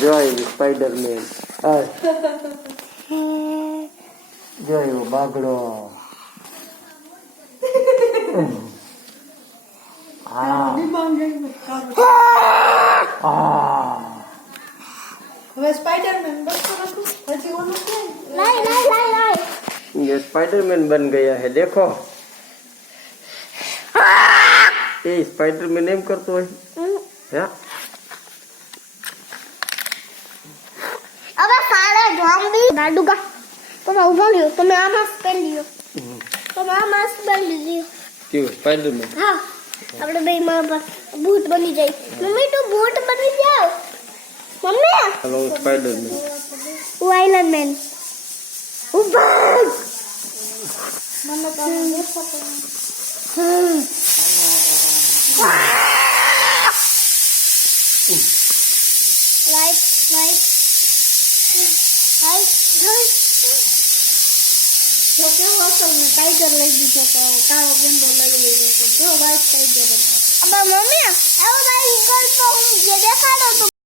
જો આવ્યું સ્પાઈડરમેન. જો આવ્યો બાગડો. હવે स्पाइडरमैन बस करो हजी ओनो क्या लाई लाई लाई लाई ये स्पाइडरमैन बन गया है देखो. ये स्पाइडरमैन एम करतो है या अब सारे ઝોમ્બી દાડુકા તમે ઉભો લ્યો તમે આ માસ્ક પહેરી લ્યો તમે આ માસ્ક પહેરી લ્યો क्यों स्पाइडरमैन હા આપણે બે માં બૂટ બની જાય મમ્મી તું બૂટ બની જાવ મમ્મી हेलो स्पाइडरमैन હું આયરન મેન ઉભા મને તો દેખો તો લાઈટ લાઈટ લાઈટ જો કે હોસલ ને ટાઈગર લઈ દીધો તો કાળો ગેંડો લઈ આવ્યો તો જો વ્હાઈટ ટાઈગર હતો अब मम्मी अब भाई गल तो हम ये देखा दो